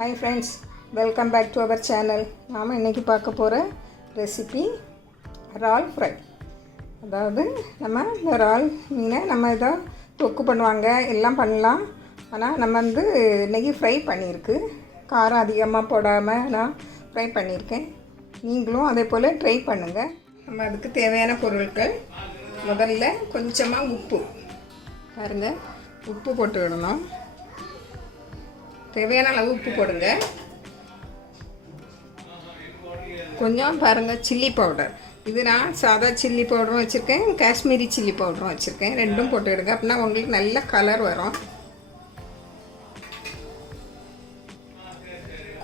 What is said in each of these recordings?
Hi friends, welcome back to our channel. நாம் இன்னைக்கு பார்க்க போற ரெசிபி இறால் ஃப்ரை. அதாவது நம்ம இந்த இறால் மீனை நம்ம இத தொக்கு பண்ணுவாங்க எல்லாம் பண்ணலாம். ஆனா நம்ம இன்னைக்கு ஃப்ரை பண்ணிருக்கு. காரம் அதிகமா போடாம நான் ஃப்ரை பண்ணிருக்கேன். நீங்களும் அதே போல ட்ரை பண்ணுங்க. நம்ம அதுக்கு தேவையான பொருட்கள் முதல்ல கொஞ்சமா உப்பு. பாருங்க உப்பு போட்டு விடணும். தேவையான அளவு உப்பு போடுங்க. கொஞ்சம் பாருங்க சில்லி பவுடர். இது நான் சாதா சில்லி பவுடரும் வச்சுருக்கேன், காஷ்மீரி சில்லி பவுடரும் வச்சுருக்கேன். ரெண்டும் போட்டுவிடுங்க, அப்படின்னா உங்களுக்கு நல்ல கலர் வரும்.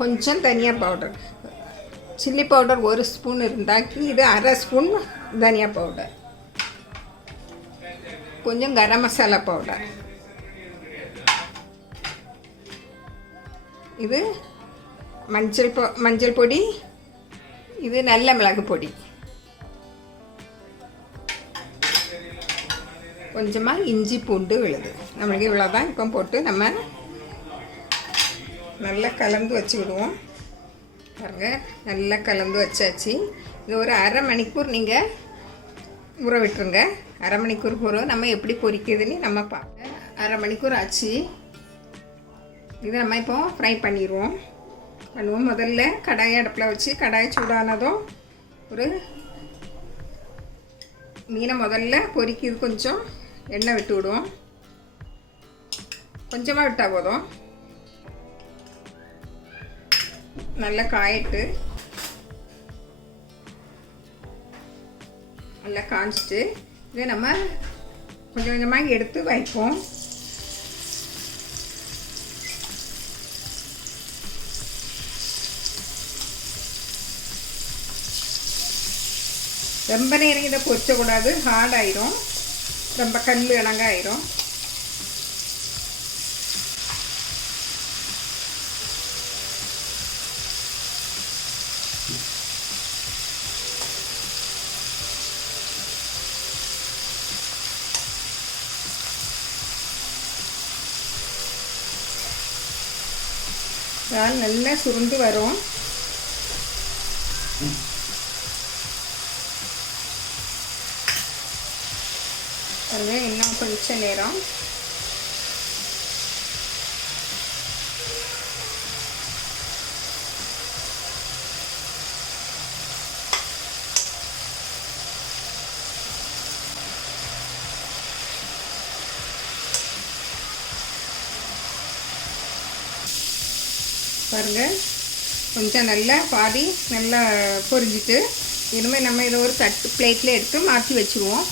கொஞ்சம் தனியா பவுடர். சில்லி பவுடர் 1 ஸ்பூன் இருந்தாக்கி இது 1/2 ஸ்பூன் தனியா பவுடர். கொஞ்சம் கரம் மசாலா பவுடர். இது மஞ்சள் பொடி. இது நல்ல மிளகு பொடி. கொஞ்சமாக இஞ்சி பூண்டு விழுது. நம்மளுக்கு இவ்வளோதான். இப்போ போட்டு நம்ம நல்லா கலந்து வச்சு விடுவோம். பாருங்க நல்லா கலந்து வச்சாச்சு. இது ஒரு 1/2 மணிக்கூர் நீங்கள் ஊற விட்டுருங்க. 1/2 மணிக்கூர் ஊற நம்ம எப்படி பொரிக்குதுன்னு நம்ம பார்க்க. 1/2 மணிக்கூர் ஆச்சு. இதை நம்ம இப்போ ஃப்ரை பண்ணுவோம். முதல்ல கடாயை அடுப்பில் வச்சு கடாயை சூடானதும் ஒரு மீனை முதல்ல பொரிக்கிறது கொஞ்சம் எண்ணெய் விட்டு விடுவோம். கொஞ்சமாக விட்டால் போதும். நல்லா காயிட்டு நல்லா காய்ச்சிட்டு இதை நம்ம கொஞ்சம் கொஞ்சமாக எடுத்து வைப்போம். ரொம்ப நேரம் இதை பொரிச்சக்கூடாது, ஹார்ட் ஆயிரும், ரொம்ப கல் இணங்க ஆயிரும். நல்லா சுருண்டு வரும். இன்னும் கொஞ்சம் நேரம் பாருங்க. கொஞ்சம் நல்லா பாதி நல்லா பொரிஞ்சிட்டு இனிமேல் நம்ம இதை ஒரு பிளேட்டில் எடுத்து மாற்றி வச்சுருவோம்.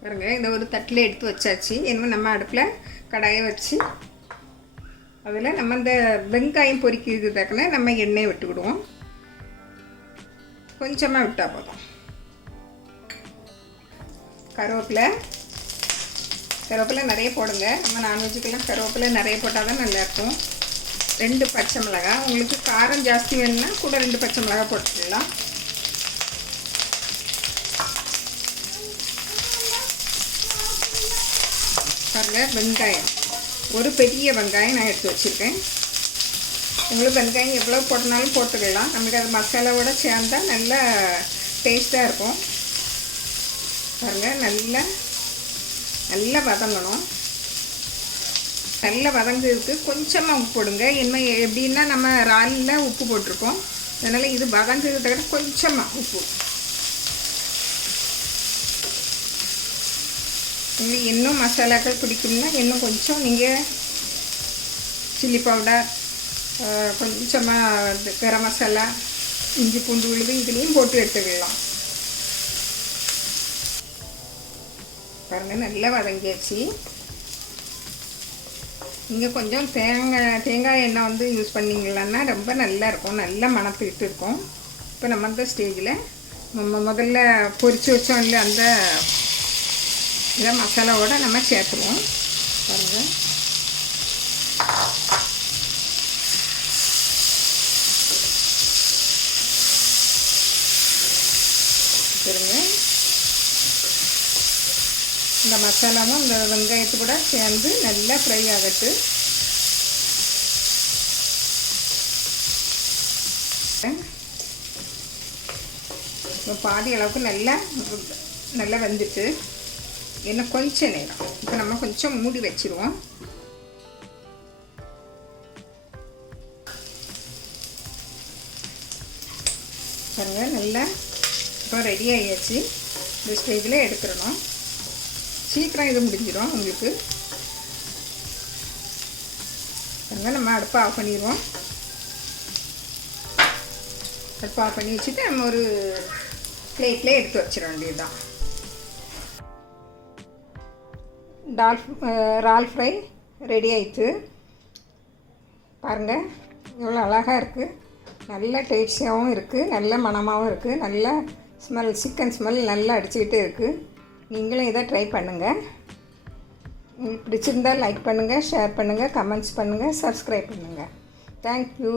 பாருங்க இதை ஒரு தட்டில் எடுத்து வச்சாச்சு. இனிமேல் நம்ம அடுப்பில் கடாயை வச்சு அதில் நம்ம இந்த வெங்காயம் பொரிக்கிறது தக்கன நம்ம எண்ணெயை விட்டு விடுவோம். கொஞ்சமாக விட்டால் போதும். கருவேப்பிலை நிறைய போடுங்க. நம்ம நான்வெஜ்ஜுக்கெல்லாம் கருவேப்பிலை நிறைய போட்டால் தான் நல்லாயிருக்கும். 2 பச்சை மிளகாய். உங்களுக்கு காரம் ஜாஸ்தி வேணும்னா கூட 2 பச்சை மிளகாய் போட்டுக்கலாம். பாருங்க வெங்காயம் ஒரு பெரிய வெங்காயம் நான் எடுத்து வச்சுருக்கேன். உங்களுக்கு வெங்காயம் எவ்வளோ போட்டனாலும் போட்டுக்கலாம். நமக்கு அது மசாலாவோட சேர்ந்தா நல்லா டேஸ்ட்டாக இருக்கும். பாருங்கள் நல்லா வதங்கணும். நல்லா வதங்கிறதுக்கு கொஞ்சமாக உப்பு போடுங்க. இனிமேல் எப்படின்னா நம்ம இறாலில் உப்பு போட்டிருக்கோம், அதனால் இது வதங்கிறதுக்கு கொஞ்சமாக உப்பு. உங்களுக்கு இன்னும் மசாலாக்கள் பிடிக்கும்னா இன்னும் கொஞ்சம் நீங்கள் சில்லி பவுடர், கொஞ்சமாக கரம் மசாலா, இஞ்சி பூண்டு விழுது இதுலேயும் போட்டு எடுத்துக்கலாம். பாருங்கள் நல்லா வதங்கியாச்சு. நீங்கள் கொஞ்சம் தேங்காய் எண்ணெய் யூஸ் பண்ணிங்களான்னா ரொம்ப நல்லா இருக்கும், நல்லா மணத்துக்கிட்டு இருக்கும். இப்போ நம்ம அந்த ஸ்டேஜில் முதல்ல பொரித்து வச்சோம் இல்லை அந்த இதை மசாலாவோட நம்ம சேர்த்துருவோம். பாருங்கள் இந்த மசாலாவும் இந்த வெங்காயத்து கூட சேர்ந்து நல்லா ஃப்ரை ஆகட்டு. இப்போ பாதி அளவுக்கு நல்லா வெந்துட்டு இன்னும் கொஞ்சம் நேரம் இப்போ நம்ம கொஞ்சம் மூடி வச்சுருவோம். பாருங்கள் நல்லா இப்போ ரெடி ஆகியாச்சு. இந்த ஸ்டேஜில் எடுத்துடணும். சீக்கிரம் இது முடிஞ்சிடும் உங்களுக்கு. பாருங்கள் நம்ம அடுப்பை ஆஃப் பண்ணிடுவோம். அடுப்பை ஆஃப் பண்ணி வச்சுட்டு நம்ம ஒரு பிளேட்டில் எடுத்து வச்சிட வேண்டியதுதான். இறால் ஃப்ரை ரெடி ஆயிடுச்சு. பாருங்கள் இவ்வளோ அழகாக இருக்குது. நல்ல டேஸ்டியாகவும் இருக்குது, நல்ல மணமாகவும் இருக்குது, நல்ல ஸ்மெல், சிக்கன் ஸ்மெல் நல்லா அடிச்சுக்கிட்டே இருக்குது. நீங்களும் இதை ட்ரை பண்ணுங்கள். உங்களுக்கு பிடிச்சிருந்தால் லைக் பண்ணுங்கள், ஷேர் பண்ணுங்கள், கமெண்ட்ஸ் பண்ணுங்கள், சப்ஸ்கிரைப் பண்ணுங்கள். தேங்க்யூ.